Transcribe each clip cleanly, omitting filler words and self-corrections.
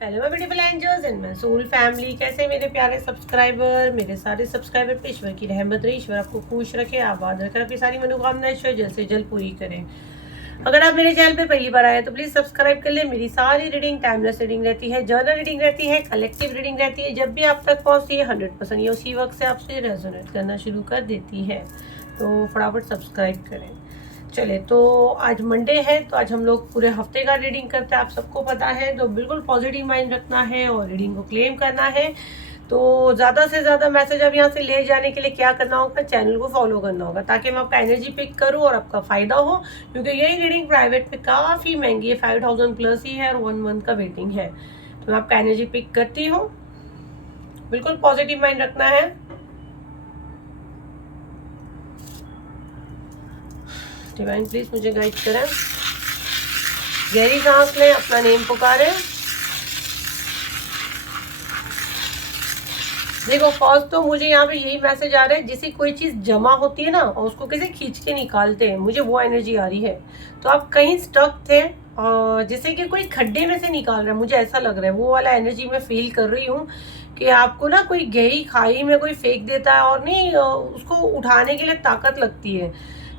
Hello my beautiful angels and my soul family. कैसे मेरे प्यारे सब्सक्राइबर, मेरे सारे सब्सक्राइबर पे ईश्वर की रहमत रही, ईश्वर आपको खुश रखे, आबाद रखे, आपकी सारी मनोकामनाएं ईश्वर जल्द से जल्द पूरी करें। अगर आप मेरे चैनल पे पहली बार आए तो प्लीज़ सब्सक्राइब कर ले। मेरी सारी रीडिंग टाइमलेस रीडिंग रहती है, जर्नल रीडिंग रहती है, कलेक्टिव रीडिंग रहती है। जब भी आप तक पहुँचती है 100% ये उसी वक्त से आपसे रेजोनेट करना शुरू कर देती है, तो फटाफट सब्सक्राइब करें। चले, तो आज मंडे है, तो आज हम लोग पूरे हफ्ते का रीडिंग करते हैं, आप सबको पता है। तो बिल्कुल पॉजिटिव माइंड रखना है और रीडिंग को क्लेम करना है। तो ज़्यादा से ज़्यादा मैसेज अब यहाँ से ले जाने के लिए क्या करना होगा, चैनल को फॉलो करना होगा, ताकि मैं आपका एनर्जी पिक करूँ और आपका फ़ायदा हो। क्योंकि यही रीडिंग प्राइवेट पे काफ़ी महंगी है, 5000 प्लस ही है और 1 मंथ का वेटिंग है। तो मैं आपका एनर्जी पिक करती हूँ। बिल्कुल पॉजिटिव माइंड रखना है। डिवाइन प्लीज मुझे गाइड करें। गहरी सांस लें, अपना नेम पुकारें। देखो, फर्स्ट तो मुझे यहाँ पे यही मैसेज आ रहा है, जैसे कोई चीज जमा होती है ना और उसको कैसे खींच के निकालते हैं, मुझे वो एनर्जी आ रही है। तो आप कहीं स्टक थे और जैसे कि कोई खड्डे में से निकाल रहा है, मुझे ऐसा लग रहा है, वो वाला एनर्जी मैं फील कर रही हूँ कि आपको ना कोई गहरी खाई में कोई फेंक देता है और नहीं उसको उठाने के लिए ताकत लगती है।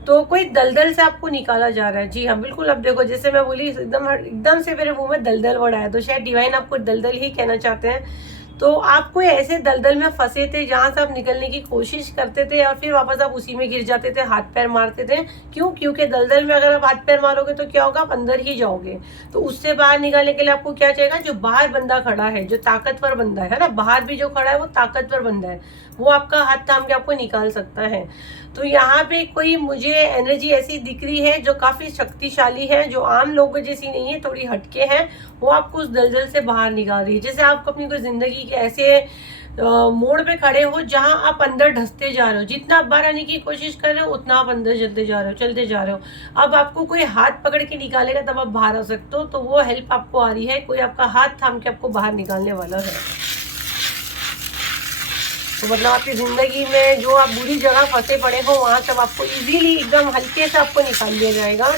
तो कोई दलदल से आपको निकाला जा रहा है। जी हाँ, बिल्कुल। अब देखो, जैसे मैं बोली एकदम एकदम से मेरे मुंह में दलदल वर्ड आया, तो शायद डिवाइन आपको दलदल ही कहना चाहते हैं। तो आप कोई ऐसे दलदल में फंसे थे जहां से आप निकलने की कोशिश करते थे और फिर वापस आप उसी में गिर जाते थे, हाथ पैर मारते थे। क्यों? क्योंकि दलदल में अगर आप हाथ पैर मारोगे तो क्या होगा, आप अंदर ही जाओगे। तो उससे बाहर निकालने के लिए आपको क्या चाहिए, जो बाहर बंदा खड़ा है, जो ताकतवर बंदा है ना, बाहर भी जो खड़ा है वो ताकतवर बंदा है, वो आपका हाथ थाम के आपको निकाल सकता है। तो यहाँ पे कोई मुझे एनर्जी ऐसी दिख रही है जो काफी शक्तिशाली है, जो आम लोगों जैसी नहीं है, थोड़ी हटके है। वो आपको उस दलदल से बाहर निकाल रही है। जैसे आप अपनी कोई जिंदगी के ऐसे मोड़ पे खड़े हो जहां आप अंदर ढसते जा रहे हो, जितना आप बाहर आने की कोशिश कर रहे हो उतना आप अंदर चलते जा रहे हो, चलते जा रहे हो। अब आपको कोई हाथ पकड़ के निकालेगा तब आप बाहर आ सकते हो। तो वो हेल्प आपको आ रही है, कोई आपका हाथ थाम के आपको बाहर निकालने वाला है। तो मतलब आपकी जिंदगी में जो आप बुरी जगह फंसे पड़े हो, वहां से आपको इजीली एकदम हल्के से आपको निकाल दिया जाएगा।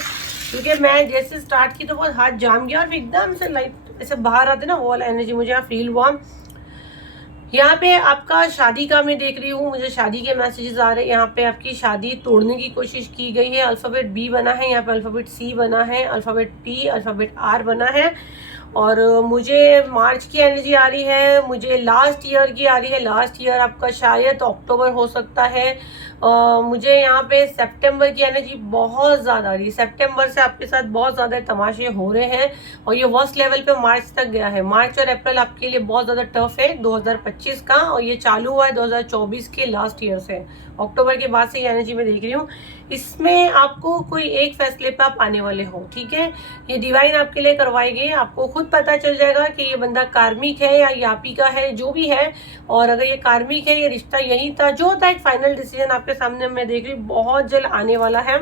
क्योंकि मैं जैसे स्टार्ट की तो बहुत हाथ जाम गया और एकदम से लाइट ऐसे बाहर आते ना, वो वाला एनर्जी मुझे यहाँ फील हुआ। यहाँ पे आपका शादी का मैं देख रही हूँ, मुझे शादी के मैसेजेस आ रहे हैं। यहाँ पे आपकी शादी तोड़ने की कोशिश की गई है। अल्फाबेट बी बना है, यहाँ पे अल्फाबेट सी बना है, अल्फाबेट पी, अल्फाबेट आर बना है। और मुझे मार्च की एनर्जी आ रही है, मुझे लास्ट ईयर की आ रही है। लास्ट ईयर आपका शायद अक्टूबर हो सकता है। मुझे यहाँ पे सितंबर की एनर्जी बहुत ज़्यादा आ रही है। सितंबर से आपके साथ बहुत ज़्यादा तमाशे हो रहे हैं और ये वर्स्ट लेवल पे मार्च तक गया है। मार्च और अप्रैल आपके लिए बहुत ज़्यादा टफ है 2025 का, और ये चालू हुआ है 2024 के लास्ट ईयर से। अक्टूबर के बाद से ये एनर्जी मैं देख रही हूँ। इसमें आपको कोई एक फैसले पे आप आने वाले हो, ठीक है। ये डिवाइन आपके लिए करवाई गई। आपको खुद पता चल जाएगा कि ये बंदा कार्मिक है या यापी का है, जो भी है। और अगर ये कार्मिक है, ये रिश्ता यही था, जो होता है, एक फाइनल डिसीजन आपके सामने मैं देख रही हूँ बहुत जल्द आने वाला है।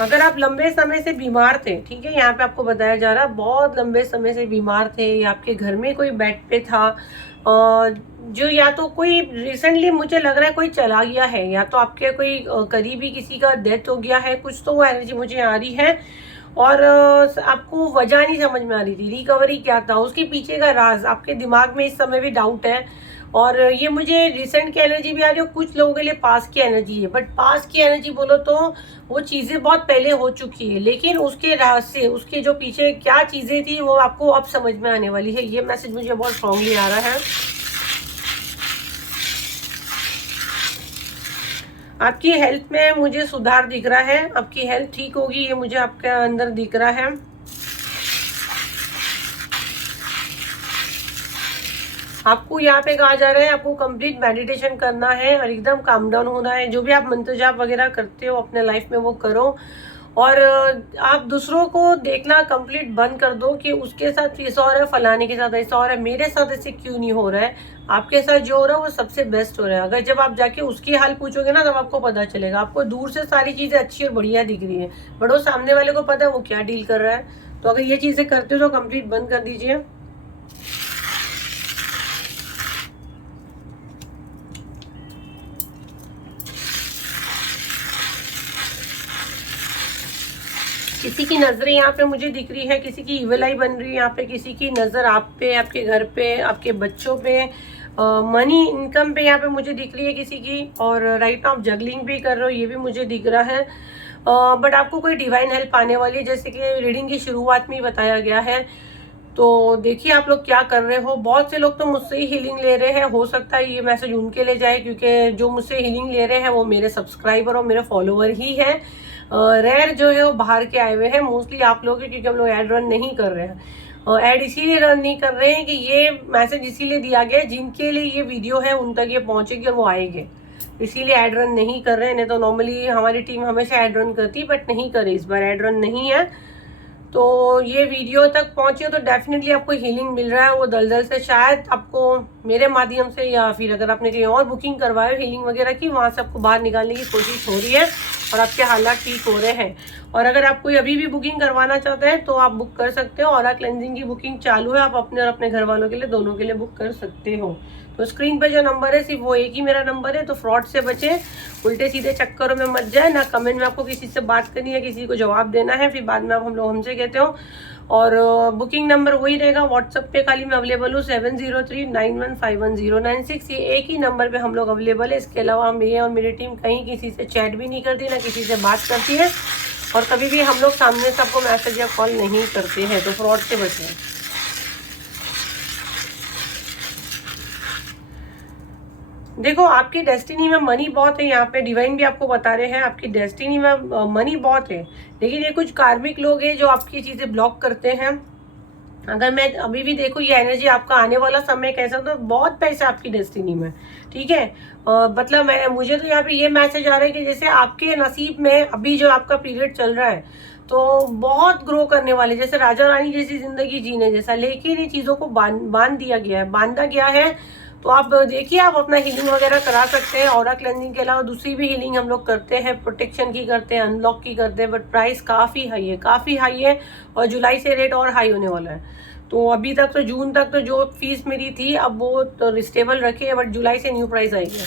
अगर आप लंबे समय से बीमार थे, ठीक है, यहाँ पे आपको बताया जा रहा है बहुत लंबे समय से बीमार थे, या आपके घर में कोई बेड पे था, जो या तो कोई रिसेंटली मुझे लग रहा है कोई चला गया है, या तो आपके कोई करीबी किसी का डेथ हो गया है, कुछ तो वो एनर्जी मुझे आ रही है। और आपको वजह नहीं समझ में आ रही थी, रिकवरी क्या था, उसके पीछे का राज आपके दिमाग में इस समय भी डाउट है। और ये मुझे रिसेंट की एनर्जी भी आ रही है, कुछ लोगों के लिए पास की एनर्जी है। बट पास की एनर्जी बोलो तो वो चीज़ें बहुत पहले हो चुकी है, लेकिन उसके राज से, उसके जो पीछे क्या चीज़ें थी, वो आपको अब समझ में आने वाली है। ये मैसेज मुझे बहुत स्ट्रांगली आ रहा है। आपकी हेल्थ में मुझे सुधार दिख रहा है, आपकी हेल्थ ठीक होगी, ये मुझे आपके अंदर दिख रहा है। आपको यहाँ पे कहा जा रहा है आपको कंप्लीट मेडिटेशन करना है और एकदम काम डाउन होना है। जो भी आप मंत्र जाप वगैरह करते हो अपने लाइफ में वो करो। और आप दूसरों को देखना कंप्लीट बंद कर दो कि उसके साथ ऐसा हो रहा है, फलाने के साथ ऐसा हो रहा है, मेरे साथ ऐसे क्यों नहीं हो रहा है। आपके साथ जो हो रहा है वो सबसे बेस्ट हो रहा है। अगर जब आप जाके उसकी हाल पूछोगे ना, तब आपको पता चलेगा। आपको दूर से सारी चीजें अच्छी और बढ़िया दिख रही है, बट वो सामने वाले को पता है वो क्या डील कर रहा है। तो अगर ये चीजें करते हो तो कंप्लीट बंद कर दीजिए। किसी की नजरें यहाँ पे मुझे दिख रही है, किसी की इविल आई बन रही है यहाँ पे, किसी की नजर आप पे, आपके घर पे, आपके बच्चों पे, मनी इनकम पे यहाँ पे मुझे दिख रही है किसी की। और राइट नाउ आप जगलिंग भी कर रहे हो, ये भी मुझे दिख रहा है। बट आपको कोई डिवाइन हेल्प आने वाली है, जैसे कि रीडिंग की शुरुआत में ही बताया गया है। तो देखिए आप लोग क्या कर रहे हो। बहुत से लोग तो मुझसे ही हीलिंग ले रहे हैं, हो सकता है ये मैसेज उनके लिए जाए, क्योंकि जो मुझसे हीलिंग ले रहे हैं वो मेरे सब्सक्राइबर और मेरे फॉलोवर ही हैं। रेयर जो है वो बाहर के आए हुए हैं, मोस्टली आप लोग हैं, क्योंकि हम लोग एड रन नहीं कर रहे हैं। एड इसीलिए रन नहीं कर रहे हैं कि ये मैसेज इसीलिए दिया गया है जिनके लिए ये वीडियो है उन तक ये पहुंचेगी और वो आएंगे, इसीलिए एड रन नहीं कर रहे हैं। नहीं तो नॉर्मली हमारी टीम हमेशा एड रन करती, बट नहीं करे, इस बार एड रन नहीं है। तो ये वीडियो तक पहुंचे तो डेफिनेटली आपको हीलिंग मिल रहा है वो दलदल से। शायद आपको मेरे माध्यम से, या फिर अगर आपने कहीं और बुकिंग करवाए हीलिंग वगैरह की, वहां से आपको बाहर निकालने की कोशिश हो रही है और आपके हालात ठीक हो रहे हैं। और अगर आप कोई अभी भी बुकिंग करवाना चाहते हैं तो आप बुक कर सकते हो। ऑरा क्लेंजिंग की बुकिंग चालू है, आप अपने और अपने घर वालों के लिए, दोनों के लिए बुक कर सकते हो। तो स्क्रीन पे जो नंबर है सिर्फ वो एक ही मेरा नंबर है। तो फ्रॉड से बचे, उल्टे सीधे चक्करों में मत जाए ना। कमेंट में आपको किसी से बात करनी है, किसी को जवाब देना है, फिर बाद में आप हम लोग हमसे कहते हो। और बुकिंग नंबर वही रहेगा, व्हाट्सएप पे खाली मैं अवेलेबल हूँ 7039151096। ये एक ही नंबर पे हम लोग अवेलेबल है। इसके अलावा मैं और मेरी टीम कहीं किसी से चैट भी नहीं करती, ना किसी से बात करती है, और कभी भी हम लोग सामने से आपको मैसेज या कॉल नहीं करते हैं। तो फ्रॉड से बचें। देखो आपकी डेस्टिनी में मनी बहुत है, यहाँ पे डिवाइन भी आपको बता रहे हैं आपकी डेस्टिनी में मनी बहुत है। लेकिन ये कुछ कार्मिक लोग हैं जो आपकी चीजें ब्लॉक करते हैं। अगर मैं अभी भी देखो ये एनर्जी आपका आने वाला समय कैसा, तो बहुत पैसा आपकी डेस्टिनी में, ठीक है। मतलब मुझे तो यहाँ पे ये मैसेज आ रहा है कि जैसे आपके नसीब में अभी जो आपका पीरियड चल रहा है तो बहुत ग्रो करने वाले, जैसे राजा रानी जैसी जिंदगी जीने जैसा। लेकिन ये चीजों को बांध दिया गया है, बांधा गया है। तो आप देखिए, आप अपना हीलिंग वगैरह करा सकते हैं। ऑरा क्लेंजिंग के अलावा दूसरी भी हीलिंग हम लोग करते हैं, प्रोटेक्शन की करते हैं, अनलॉक की करते हैं, बट प्राइस काफ़ी हाई है, काफ़ी हाई है। और जुलाई से रेट और हाई होने वाला है। तो अभी तक तो जून तक तो जो फीस मेरी थी अब वो तो स्टेबल रखी है, बट जुलाई से न्यू प्राइस आएगी।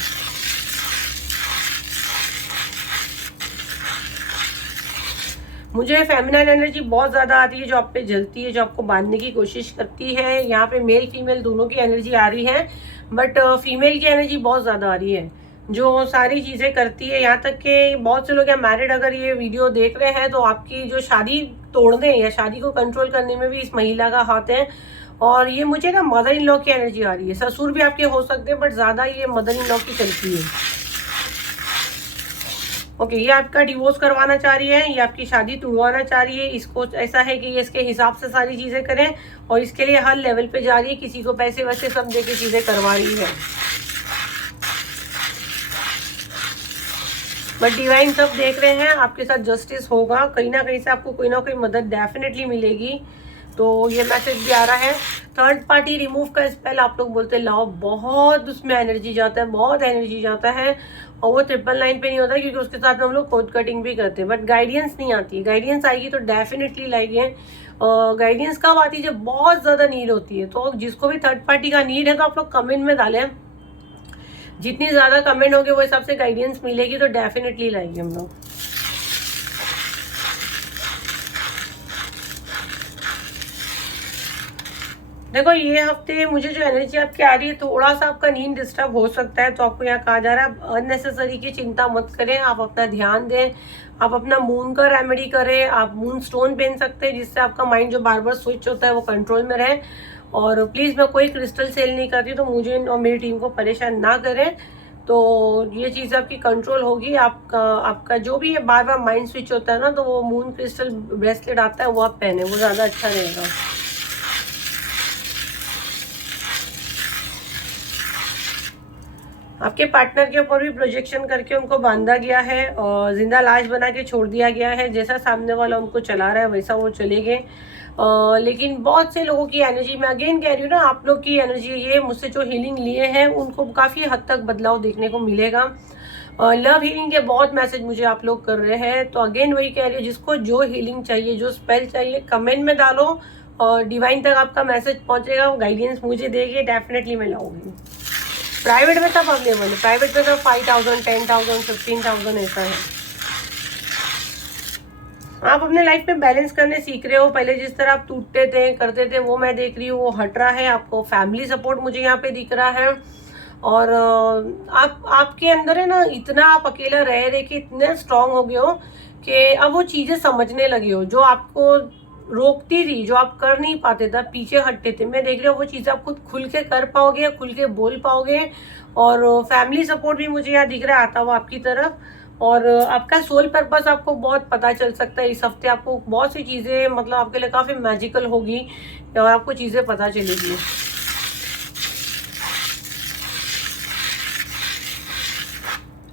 मुझे फेमिनाइन एनर्जी बहुत ज़्यादा आती है, जो आप पे जलती है, जो आपको बांधने की कोशिश करती है। यहाँ पे मेल फीमेल दोनों की एनर्जी आ रही है, बट फीमेल की एनर्जी बहुत ज़्यादा आ रही है, जो सारी चीज़ें करती है। यहाँ तक कि बहुत से लोग या मैरिड अगर ये वीडियो देख रहे हैं तो आपकी जो शादी तोड़ने या शादी को कंट्रोल करने में भी इस महिला का हाथ है। और ये मुझे ना मदर इन लॉ की एनर्जी आ रही है। ससुर भी आपके हो सकते हैं, बट ज़्यादा ये मदर इन लॉ की चलती है। ओके, ये आपका डिवोर्स करवाना चाह रही है, ये आपकी शादी तुड़वाना चाह रही है। इसको ऐसा है कि ये इसके हिसाब से सारी चीज़ें करें, और इसके लिए हर लेवल पे जा रही है, किसी को पैसे वैसे सब दे के चीज़ें करवा रही है। बट डिवाइन सब देख रहे हैं, आपके साथ जस्टिस होगा, कहीं ना कहीं से आपको कोई ना कोई मदद डेफिनेटली मिलेगी। तो ये मैसेज भी आ रहा है। थर्ड पार्टी रिमूव का स्पेल आप लोग बोलते लाओ, बहुत उसमें एनर्जी जाता है, बहुत एनर्जी जाता है। और वो 999 पे नहीं होता, क्योंकि उसके साथ हम लोग कोड कटिंग भी करते हैं, बट गाइडेंस नहीं आती। गाइडेंस आएगी तो डेफिनेटली लाएंगे। गाइडेंस कब आती है? जब बहुत ज़्यादा नीड होती है। तो जिसको भी थर्ड पार्टी का नीड है तो आप लोग कमेंट में डालें, जितनी ज़्यादा कमेंट होगी वो हिसाब से गाइडेंस मिलेगी, तो डेफिनेटली लाएंगे हम लोग। देखो ये हफ्ते मुझे जो एनर्जी आपकी आ रही है, थोड़ा सा आपका नींद डिस्टर्ब हो सकता है। तो आपको यहाँ कहा जा रहा है अननेसेसरी की चिंता मत करें, आप अपना ध्यान दें, आप अपना मून का रेमेडी करें। आप मून स्टोन पहन सकते हैं, जिससे आपका माइंड जो बार बार स्विच होता है वो कंट्रोल में रहे। और प्लीज़, मैं कोई क्रिस्टल सेल नहीं करती, तो मुझे और मेरी टीम को परेशान ना करें। तो ये चीज़ आपकी कंट्रोल होगी। आपका जो भी है बार बार माइंड स्विच होता है ना, तो वो मून क्रिस्टल ब्रेसलेट आता है वो आप पहने, वो ज़्यादा अच्छा रहेगा। आपके पार्टनर के ऊपर भी प्रोजेक्शन करके उनको बांधा गया है और जिंदा लाश बना के छोड़ दिया गया है। जैसा सामने वाला उनको चला रहा है वैसा वो चलेंगे। लेकिन बहुत से लोगों की एनर्जी में अगेन कह रही हूँ ना, आप लोग की एनर्जी ये मुझसे जो हीलिंग लिए हैं उनको काफ़ी हद तक बदलाव देखने को मिलेगा। लव हीलिंग के बहुत मैसेज मुझे आप लोग कर रहे हैं। तो अगेन वही कह रही हूँ, जिसको जो हीलिंग चाहिए, जो स्पेल चाहिए, कमेंट में डालो और डिवाइन तक आपका मैसेज पहुँचेगा। वो गाइडेंस मुझे देगी, डेफिनेटली मैं लाऊंगी। प्राइवेट में सब अवेलेबल है, प्राइवेट में सब 5000, 10,000, 15,000 ऐसा है। आप अपने लाइफ में बैलेंस करने सीख रहे हो। पहले जिस तरह आप टूटते थे, करते थे, वो मैं देख रही हूँ वो हट रहा है। आपको फैमिली सपोर्ट मुझे यहाँ पे दिख रहा है। और आपके अंदर है ना, इतना आप अकेला रह रहे कि इतने स्ट्रांग हो गए हो कि अब वो चीजें समझने लगे हो जो आपको रोकती थी, जो आप कर नहीं पाते थे, पीछे हटते थे। मैं देख रही हूँ वो चीजें आप खुद खुल के कर पाओगे, खुल के बोल पाओगे। और फैमिली सपोर्ट भी मुझे यहाँ दिख रहा है आता हुआ आपकी तरफ। और आपका सोल पर्पस आपको बहुत पता चल सकता है। इस हफ्ते आपको बहुत सी चीजें मतलब आपके लिए काफी मैजिकल होगी और आपको चीजें पता चलेगी।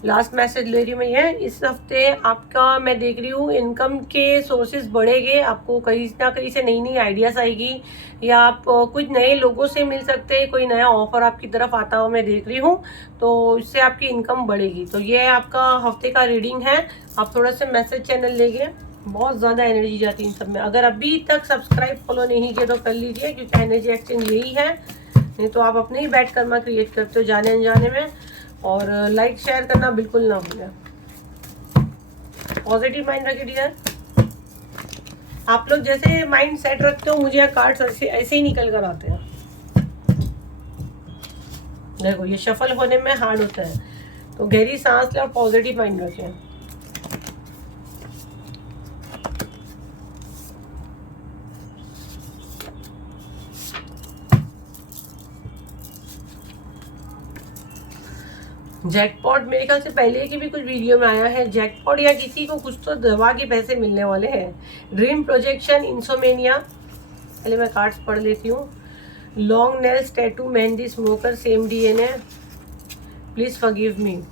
लास्ट मैसेज ले रही हूँ मैं ये, इस हफ्ते आपका मैं देख रही हूँ इनकम के सोर्सेज बढ़ेंगे। आपको कहीं ना कहीं से नई नई आइडियाज आएगी, या आप कुछ नए लोगों से मिल सकते हैं, कोई नया ऑफर आपकी तरफ आता हुआ मैं देख रही हूँ, तो इससे आपकी इनकम बढ़ेगी। तो ये आपका हफ्ते का रीडिंग है। आप थोड़ा सा मैसेज चैनल लेंगे, बहुत ज़्यादा एनर्जी जाती है इन सब में। अगर अभी तक सब्सक्राइब फॉलो नहीं किया तो कर लीजिए, क्योंकि एनर्जी एक्सचेंज यही है। नहीं तो आप अपने ही बैड कर्मा क्रिएट करते हो जाने अनजाने में। और लाइक शेयर करना बिल्कुल ना भूलें। पॉजिटिव माइंड रखिए डियर। आप लोग जैसे माइंड सेट रखते हो, मुझे यहाँ कार्ड्स ऐसे ही निकल कर आते हैं। देखो ये शफल होने में हार्ड होता है, तो गहरी सांस ले और पॉजिटिव माइंड रखें। जैकपॉट मेरे ख्याल से पहले की भी कुछ वीडियो में आया है। जैकपॉट या किसी को कुछ तो दवा के पैसे मिलने वाले हैं। Dream projection, insomnia. पहले मैं कार्ड्स पढ़ लेती हूँ। Long nails, tattoo, mehndi, smoker, same DNA, please forgive me.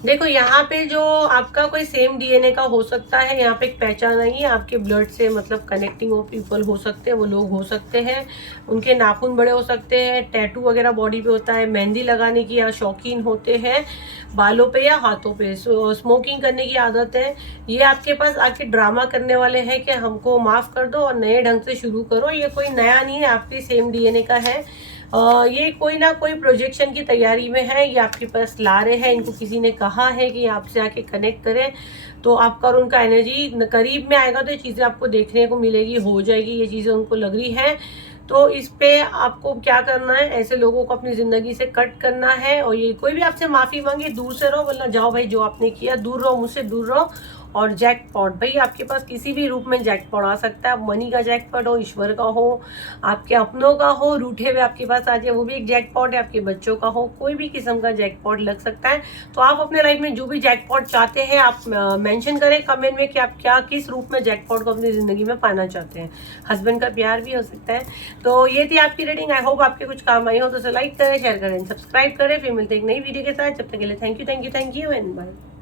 देखो यहाँ पे जो आपका कोई सेम डीएनए का हो सकता है, यहाँ पे एक पहचान नहीं है आपके ब्लड से, मतलब कनेक्टिंग वो पीपल हो सकते हैं, वो लोग हो सकते हैं। उनके नाखून बड़े हो सकते हैं, टैटू वगैरह बॉडी पे होता है, मेहंदी लगाने की या शौकीन होते हैं, बालों पे या हाथों पे, स्मोकिंग करने की आदत है। ये आपके पास आके ड्रामा करने वाले हैं कि हमको माफ़ कर दो और नए ढंग से शुरू करो। ये कोई नया नहीं है, आपकी सेम डीएनए का है। ये कोई ना कोई प्रोजेक्शन की तैयारी में है, ये आपके पास ला रहे हैं। इनको किसी ने कहा है कि आपसे आके कनेक्ट करें, तो आपका और उनका एनर्जी करीब में आएगा तो ये चीज़ें आपको देखने को मिलेगी, हो जाएगी। ये चीज़ें उनको लग रही है, तो इस पे आपको क्या करना है, ऐसे लोगों को अपनी ज़िंदगी से कट करना है। और ये कोई भी आपसे माफ़ी मांगे, दूर से रहो, वरना जाओ भाई, जो आपने किया दूर रहो, मुझसे दूर रहो। और जैकपॉट भाई आपके पास किसी भी रूप में जैकपॉट आ सकता है। अब मनी का जैकपॉट हो, ईश्वर का हो, आपके अपनों का हो, रूठे हुए आपके पास आ जाए, वो भी एक जैकपॉट है। आपके बच्चों का हो, कोई भी किस्म का जैकपॉट लग सकता है। तो आप अपने लाइफ में जो भी जैकपॉट चाहते हैं, आप मेंशन करें कमेंट में कि आप क्या किस रूप में जैकपॉट को अपनी ज़िंदगी में पाना चाहते हैं। हस्बैंड का प्यार भी हो सकता है। तो ये थी आपकी रीडिंग। आई होप आपके कुछ काम आई हो, तो लाइक करें, शेयर करें, सब्सक्राइब करें। फिर मिलते हैं एक नई वीडियो के साथ। जब तक के लिए थैंक यू एंड बाय।